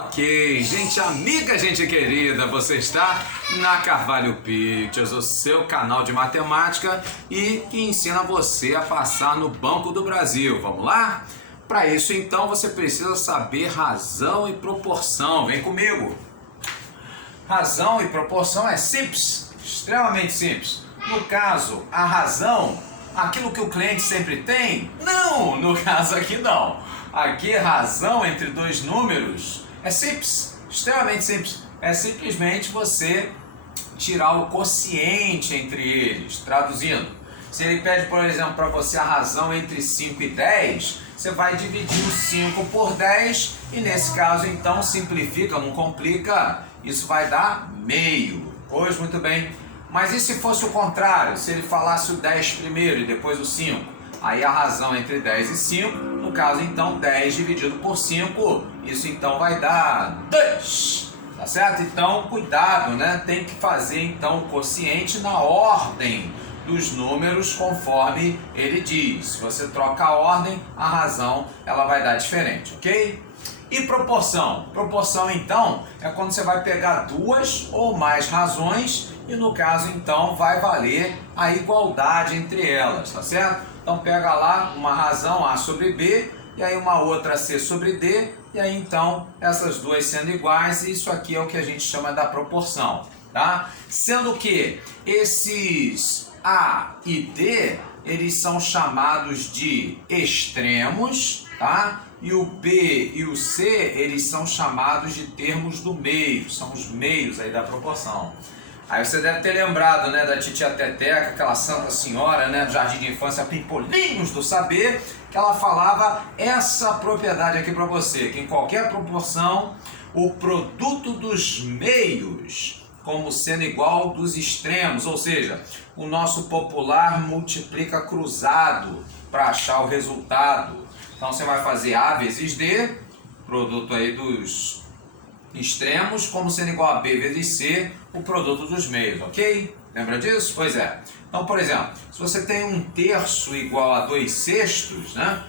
Ok, gente amiga, gente querida, você está na Carvalho Pictures, o seu canal de matemática e que ensina você a passar no Banco do Brasil. Vamos lá? Para isso, então, você precisa saber razão e proporção. Vem comigo! Razão e proporção é simples, extremamente simples. No caso, a razão, aquilo que o cliente sempre tem? Não, no caso aqui não. Aqui, razão entre dois números é simples, extremamente simples. É simplesmente você tirar o quociente entre eles. Traduzindo, se ele pede, por exemplo, para você a razão entre 5 e 10, você vai dividir o 5 por 10 e nesse caso, então, simplifica, não complica, isso vai dar meio. Pois, muito bem. Mas e se fosse o contrário? Se ele falasse o 10 primeiro e depois o 5? Aí a razão entre 10 e 5, no caso então 10 dividido por 5, isso então vai dar 2, tá certo? Então cuidado, né? Tem que fazer então o quociente na ordem dos números conforme ele diz. Se você troca a ordem, a razão ela vai dar diferente, ok? E proporção? Proporção então é quando você vai pegar duas ou mais razões e no caso então vai valer a igualdade entre elas, tá certo? Então pega lá uma razão A sobre B e aí uma outra C sobre D e aí então essas duas sendo iguais, isso aqui é o que a gente chama da proporção, tá? Sendo que esses A e D, eles são chamados de extremos, tá? E o B e o C, eles são chamados de termos do meio, são os meios aí da proporção. Aí você deve ter lembrado, né, da titia Teteca, aquela santa senhora, né, do Jardim de Infância Pimpolinhos do Saber, que ela falava essa propriedade aqui para você, que em qualquer proporção, o produto dos meios, como sendo igual ao dos extremos, ou seja, o nosso popular multiplica cruzado para achar o resultado. Então você vai fazer A vezes D, produto aí dos extremos, como sendo igual a B vezes C, o produto dos meios, ok? Lembra disso? Pois é. Então, por exemplo, se você tem 1/3 igual a 2/6, né?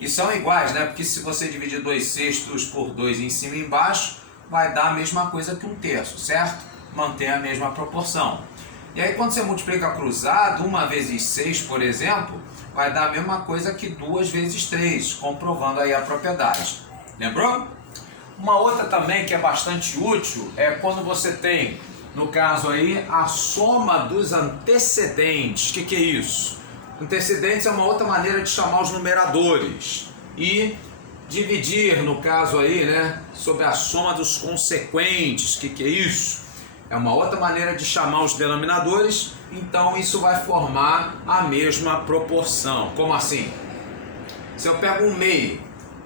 E são iguais, né? Porque se você dividir 2/6 por 2 em cima e embaixo, vai dar a mesma coisa que 1/3, certo? Mantém a mesma proporção. E aí, quando você multiplica cruzado, 1 vezes 6, por exemplo, vai dar a mesma coisa que 2 vezes 3, comprovando aí a propriedade. Lembrou? Uma outra também que é bastante útil é quando você tem, no caso aí, a soma dos antecedentes. O que é isso? Antecedentes é uma outra maneira de chamar os numeradores. E dividir, no caso aí, né, sobre a soma dos consequentes. O que é isso? É uma outra maneira de chamar os denominadores. Então isso vai formar a mesma proporção. Como assim? Se eu pego 1/2,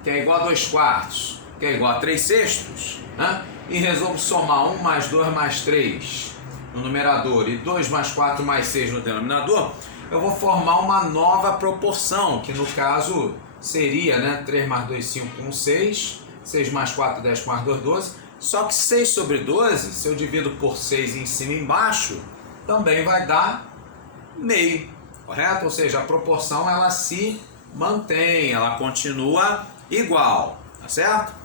que é igual a 2/4, que é igual a 3/6, né? E resolvo somar 1 mais 2 mais 3 no numerador e 2 mais 4 mais 6 no denominador, eu vou formar uma nova proporção, que no caso seria, né, 3 mais 2, 5, 1, 6, 6 mais 4, 10, mais 2, 12, só que 6 sobre 12, se eu divido por 6 em cima e embaixo, também vai dar meio, correto? Ou seja, a proporção ela se mantém, ela continua igual, tá certo?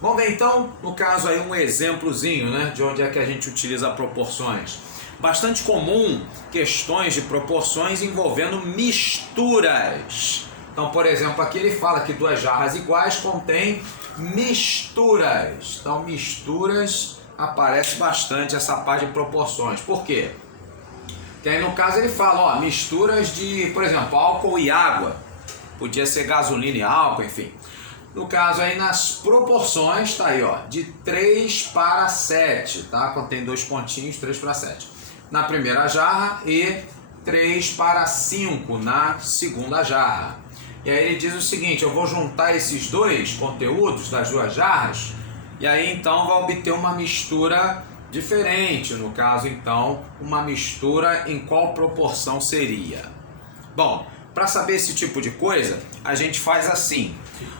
Vamos ver então, no caso aí, um exemplozinho, né, de onde é que a gente utiliza proporções. Bastante comum questões de proporções envolvendo misturas. Então, por exemplo, aqui ele fala que duas jarras iguais contêm misturas. Então, misturas aparece bastante essa parte de proporções. Por quê? Porque aí no caso ele fala, ó, misturas de, por exemplo, álcool e água. Podia ser gasolina e álcool, enfim. No caso aí nas proporções, tá aí ó, de 3/7, tá? Contém dois pontinhos, 3/7. Na primeira jarra e 3/5 na segunda jarra. E aí ele diz o seguinte, eu vou juntar esses dois conteúdos das duas jarras e aí então vai obter uma mistura diferente. No caso então, uma mistura em qual proporção seria? Bom, para saber esse tipo de coisa, a gente faz assim.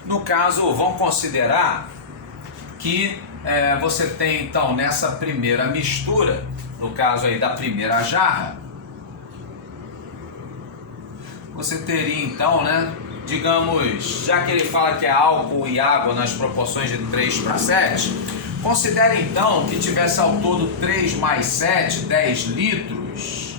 No caso, vamos considerar que você tem, então, nessa primeira mistura, no caso aí da primeira jarra, você teria, então, né, digamos, já que ele fala que é álcool e água nas proporções de 3/7, Considere então que tivesse ao todo 3 mais 7, 10 litros.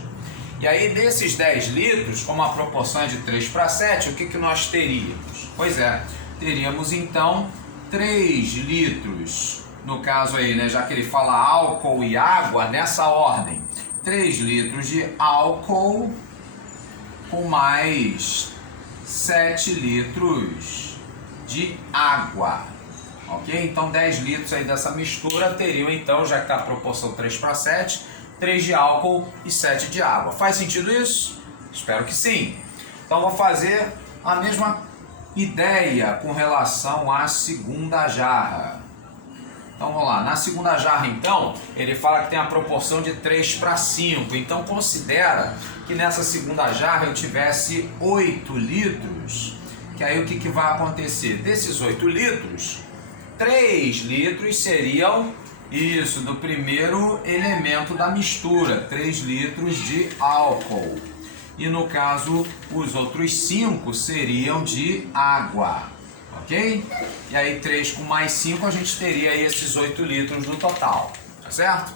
E aí desses 10 litros, como a proporção é de 3 para 7, o que nós teríamos? Pois é, teríamos então 3 litros, no caso aí, né, já que ele fala álcool e água, nessa ordem. 3 litros de álcool com mais 7 litros de água. Ok? Então 10 litros aí dessa mistura teriam então, já que está a proporção 3 para 7, 3 de álcool e 7 de água. Faz sentido isso? Espero que sim. Então vou fazer a mesma ideia com relação à segunda jarra. Então vamos lá, na segunda jarra então, ele fala que tem a proporção de 3 para 5. Então considera que nessa segunda jarra eu tivesse 8 litros. Que aí o que vai acontecer? Desses 8 litros, 3 litros seriam isso, do primeiro elemento da mistura, 3 litros de álcool. E no caso, os outros 5 seriam de água, ok? E aí 3 com mais 5 a gente teria esses 8 litros no total, tá certo?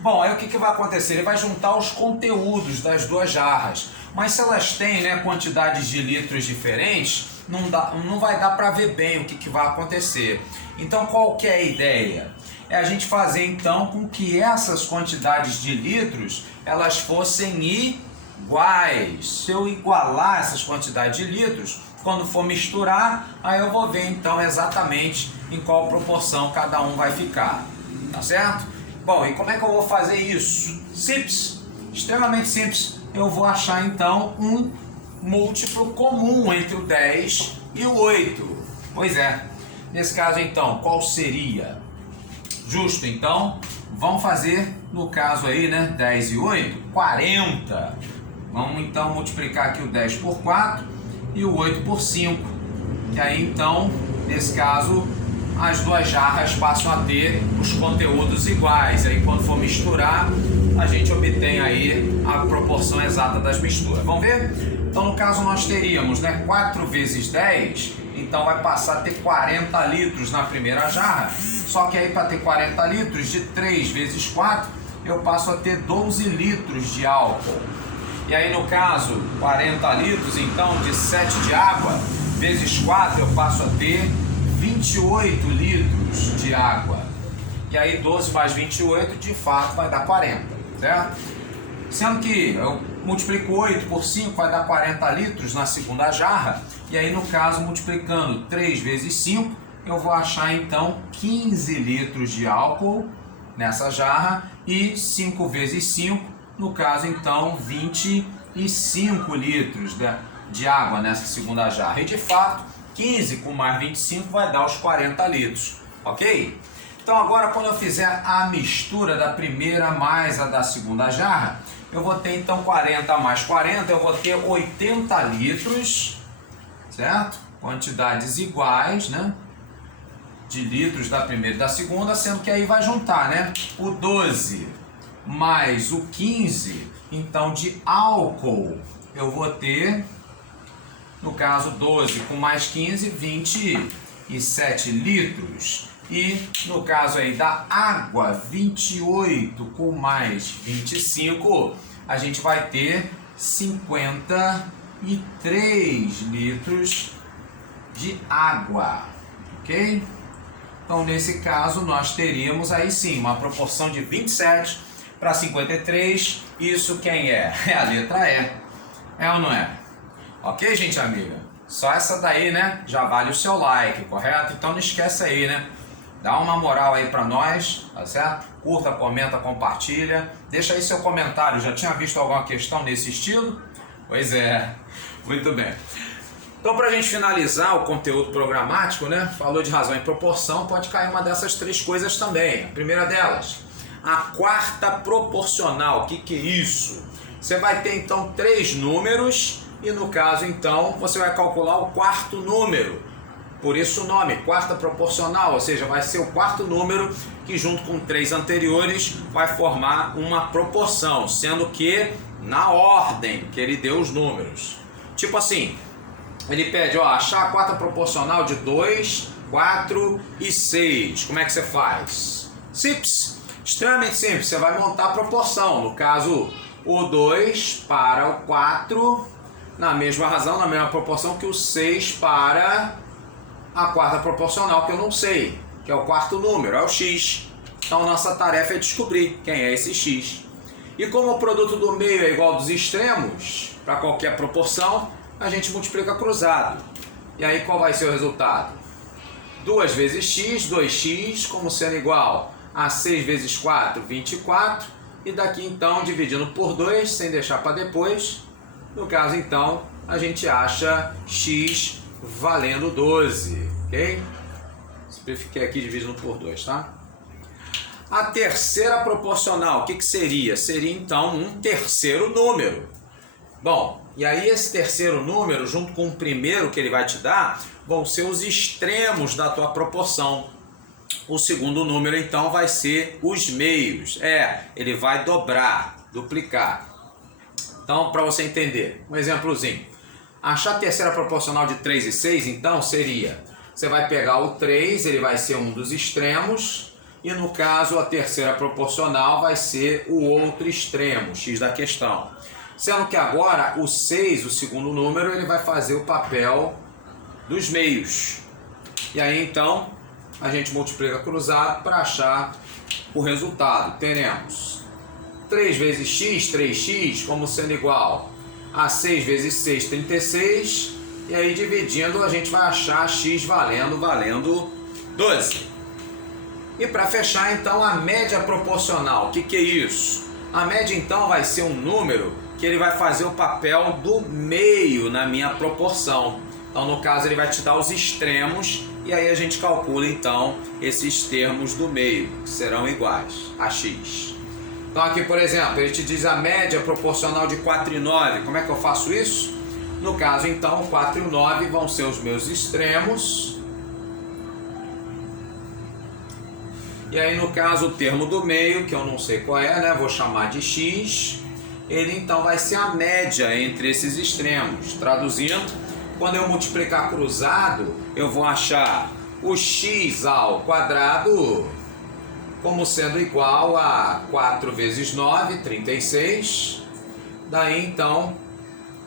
Bom, aí o que vai acontecer? Ele vai juntar os conteúdos das duas jarras, mas se elas têm, né, quantidades de litros diferentes, não vai dar para ver bem o que vai acontecer. Então qual que é a ideia? É a gente fazer então com que essas quantidades de litros elas fossem iguais. Se eu igualar essas quantidades de litros, quando for misturar, aí eu vou ver então exatamente em qual proporção cada um vai ficar, tá certo? Bom, e como é que eu vou fazer isso? Simples, extremamente simples. Eu vou achar então um múltiplo comum entre o 10 e o 8. Pois é, nesse caso então, qual seria? Justo, então, vamos fazer, no caso aí, né, 10 e 8, 40. Vamos então multiplicar aqui o 10 por 4 e o 8 por 5. E aí então, nesse caso, as duas jarras passam a ter os conteúdos iguais. Aí quando for misturar, a gente obtém aí a proporção exata das misturas. Vamos ver? Então no caso nós teríamos, né, 4 vezes 10, então vai passar a ter 40 litros na primeira jarra. Só que aí para ter 40 litros, de 3 vezes 4, eu passo a ter 12 litros de álcool. E aí no caso, 40 litros, então de 7 de água, vezes 4 eu passo a ter 28 litros de água. E aí 12 mais 28 de fato vai dar 40, certo? Sendo que eu multiplico 8 por 5 vai dar 40 litros na segunda jarra. E aí no caso, multiplicando 3 vezes 5, eu vou achar então 15 litros de álcool nessa jarra. E 5 vezes 5, no caso então 25 litros de água nessa segunda jarra. E de fato, 15 com mais 25 vai dar os 40 litros, ok? Então agora quando eu fizer a mistura da primeira mais a da segunda jarra, eu vou ter então 40 mais 40, eu vou ter 80 litros, certo? Quantidades iguais, né? De litros da primeira e da segunda, sendo que aí vai juntar, né? O 12 mais o 15, então de álcool eu vou ter, no caso 12 com mais 15, 27 litros. E no caso aí da água, 28 com mais 25, a gente vai ter 53 litros de água, ok? Então nesse caso nós teríamos aí sim uma proporção de 27 para 53, isso quem é? É a letra E, é ou não é? Ok, gente amiga? Só essa daí, né, já vale o seu like, correto? Então não esquece aí, né? Dá uma moral aí pra nós, tá certo? Curta, comenta, compartilha. Deixa aí seu comentário. Já tinha visto alguma questão nesse estilo? Pois é, muito bem. Então, pra gente finalizar o conteúdo programático, né? Falou de razão e proporção, pode cair uma dessas três coisas também. A primeira delas, a quarta proporcional. O que é isso? Você vai ter então 3 números e no caso então você vai calcular o quarto número. Por isso o nome, quarta proporcional, ou seja, vai ser o quarto número que junto com 3 anteriores vai formar uma proporção, sendo que na ordem que ele deu os números. Tipo assim, ele pede, ó, achar a quarta proporcional de 2, 4 e 6. Como é que você faz? Simples, extremamente simples. Você vai montar a proporção. No caso, o 2 para o 4, na mesma razão, na mesma proporção que o 6 para a quarta proporcional, que eu não sei, que é o quarto número, é o x. Então, nossa tarefa é descobrir quem é esse x. E como o produto do meio é igual ao dos extremos, para qualquer proporção, a gente multiplica cruzado. E aí, qual vai ser o resultado? 2 vezes x, 2x, como sendo igual a 6 vezes 4, 24. E daqui, então, dividindo por 2, sem deixar para depois. No caso, então, a gente acha x valendo 12, ok? Simplifiquei aqui dividindo por 2, tá? A terceira proporcional, o que seria? Seria, então, um terceiro número. Bom, e aí esse terceiro número, junto com o primeiro que ele vai te dar, vão ser os extremos da tua proporção. O segundo número, então, vai ser os meios. Ele vai dobrar, duplicar. Então, para você entender, um exemplozinho. Achar a terceira proporcional de 3 e 6, então, seria... Você vai pegar o 3, ele vai ser um dos extremos... E no caso, a terceira proporcional vai ser o outro extremo, x da questão. Sendo que agora, o 6, o segundo número, ele vai fazer o papel dos meios. E aí, então, a gente multiplica cruzado para achar o resultado. Teremos 3 vezes x, 3x, como sendo igual a 6 vezes 6, 36. E aí, dividindo, a gente vai achar x valendo 12. E para fechar, então, a média proporcional. O que é isso? A média, então, vai ser um número que ele vai fazer o papel do meio na minha proporção. Então, no caso, ele vai te dar os extremos e aí a gente calcula, então, esses termos do meio, que serão iguais a x. Então, aqui, por exemplo, ele te diz a média proporcional de 4 e 9. Como é que eu faço isso? No caso, então, 4 e 9 vão ser os meus extremos. E aí, no caso, o termo do meio, que eu não sei qual é, né? Vou chamar de x. Ele, então, vai ser a média entre esses extremos. Traduzindo, quando eu multiplicar cruzado, eu vou achar o x ao quadrado como sendo igual a 4 vezes 9, 36. Daí, então,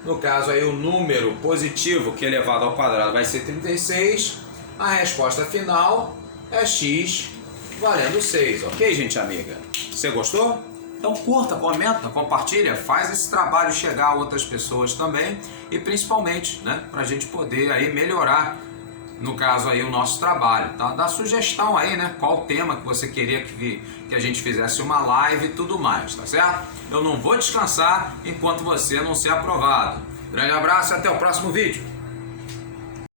no caso, aí o número positivo que é elevado ao quadrado vai ser 36. A resposta final é x valendo 6, ok, gente amiga? Você gostou? Então curta, comenta, compartilha, faz esse trabalho chegar a outras pessoas também e principalmente, né, para a gente poder aí melhorar, no caso aí, o nosso trabalho, tá? Dá sugestão aí, né, qual tema que você queria que a gente fizesse uma live e tudo mais, tá certo? Eu não vou descansar enquanto você não ser aprovado. Grande abraço e até o próximo vídeo.